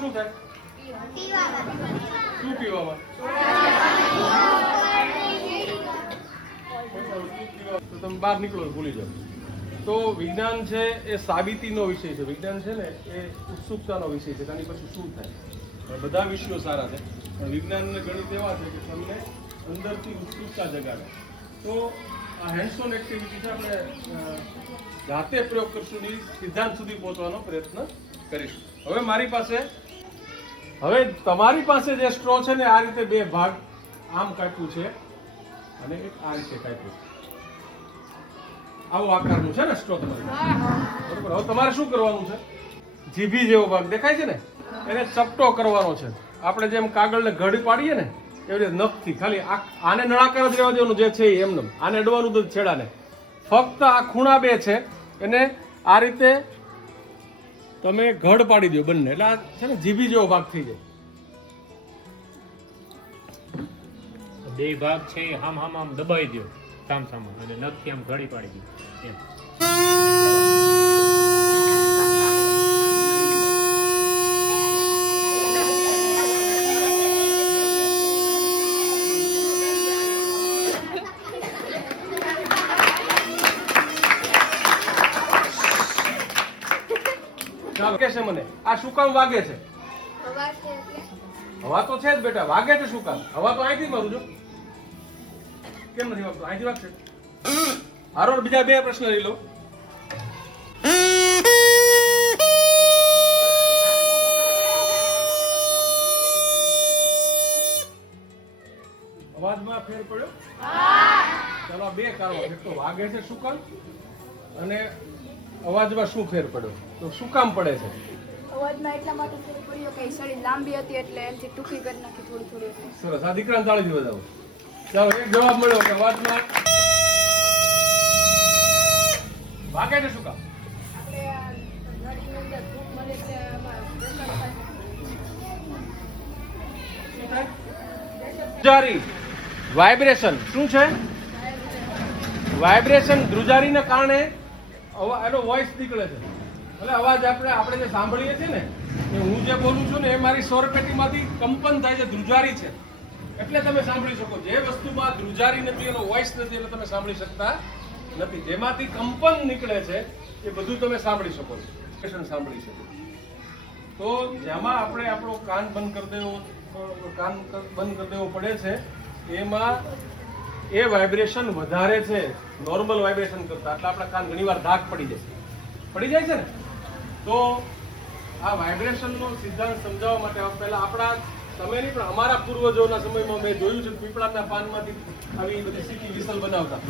શું થાય? શું પીવામાં? તો તમે બહાર નીકળો ભૂલી જાઓ. તો વિજ્ઞાન છે એ સાબિતીનો વિષય છે. વિજ્ઞાન છે ને એ ઉત્સુકતાનો વિષય છે. આની પછી શું થાય? બધા વિષયો સારા છે પણ વિજ્ઞાન અને ગણિત એવા છે કે તમને અંદરથી ઉત્સુકતા જગાડે. તો આ હેન્ડ્સ ઓન એક્ટિવિટી છે. આપણે જાતે પ્રયોગ કરશું ને સિદ્ધાંત સુધી પહોંચવાનો પ્રયત્ન કરીશું. હવે તમારી પાસે જે સ્ટ્રો છે ને આ રીતે બે ભાગ આમ કાપ્યું છે અને એક આ રીતે કાપ્યું છે. આવો આકારનું છે ને સ્ટ્રો તમારે. બરોબર. હવે તમારે શું કરવાનું છે? જીભી જેવો ભાગ દેખાય છે ને એને ચપટો કરવાનો છે. આપણે જેમ કાગળને ઘડી પાડીએ ને એવી રીતે નખથી ખાલી આને નળાકાર જ રહેવા દેવાનું જે છે એમને. આને અડવાનું તો છેડાને. ફક્ત આ ખૂણા બે છે એને આ રીતે તમે ઘડ પાડી દો બંને. એટલે આ છે ને જીભી જેવો ભાગ થઈ જાય. બે ભાગ છે આમ દબાવી દો સામ અને નખથી આમ ઘડી પાડી દો એમ. કે છે મને આ શું કામ વાગે છે? હવા તો છે જ બેટા. વાગે છે શું કામ? હવા તો અહીંથી મારું છું. કેમ નથી વાગતું? અહીંથી વાગશે. હારો બીજા બે પ્રશ્ન લઈ લો. અવાજમાં ફેર પડ્યો? ચાલો બે કારણો. એક તો વાગે છે શું કામ અને અવાજમાં શું ફેર પડ્યો? તો શું કામ પડે છે? અવાજમાં એટલા માટે ફેર પડ્યો કે સળી લાંબી હતી એટલે એનથી ટૂંકી કરી નાખી થોડી. સરસ. આ દીકરાને તાળી દેવા જાવ. ચાલો એક જવાબ મળ્યો કે અવાજમાં વાગે છે શું કામ? ધ્રુજારી વાઇબ્રેશન શું છે? વાઇબ્રેશન ધ્રુજારીને કારણે એનો વોઇસ નીકળે છે. એટલે અવાજ આપણે જે સાંભળીએ છીએ ને એ હું જે બોલું છું ને એ મારી સ્વરપેટીમાંથી કંપન થાય છે. ધ્રુજારી છે એટલે તમે સાંભળી શકો. જે વસ્તુમાં ધ્રુજારી નથી એનો વોઇસ નથી એટલે તમે સાંભળી શકતા નથી. જેમાંથી કંપન નીકળે છે એ બધું તમે સાંભળી શકો છો. સાંભળી શકો. તો જેમાં આપણે આપણો કાન બંધ કરી દેવો પડે છે એમાં એ વાઇબ્રેશન વધારે છે નોર્મલ વાઇબ્રેશન કરતા. એટલે આપણા કાન ઘણીવાર ધાક પડી જાય છે ને. તો આ વાઇબ્રેશનનો સિદ્ધાંત સમજાવવા માટે પહેલા આપણા તમે નહીં પણ અમારા પૂર્વજોના સમયમાં મેં જોયું છે પીપળાના પાનમાંથી આવી બધી સીટી વિસલ બનાવતા.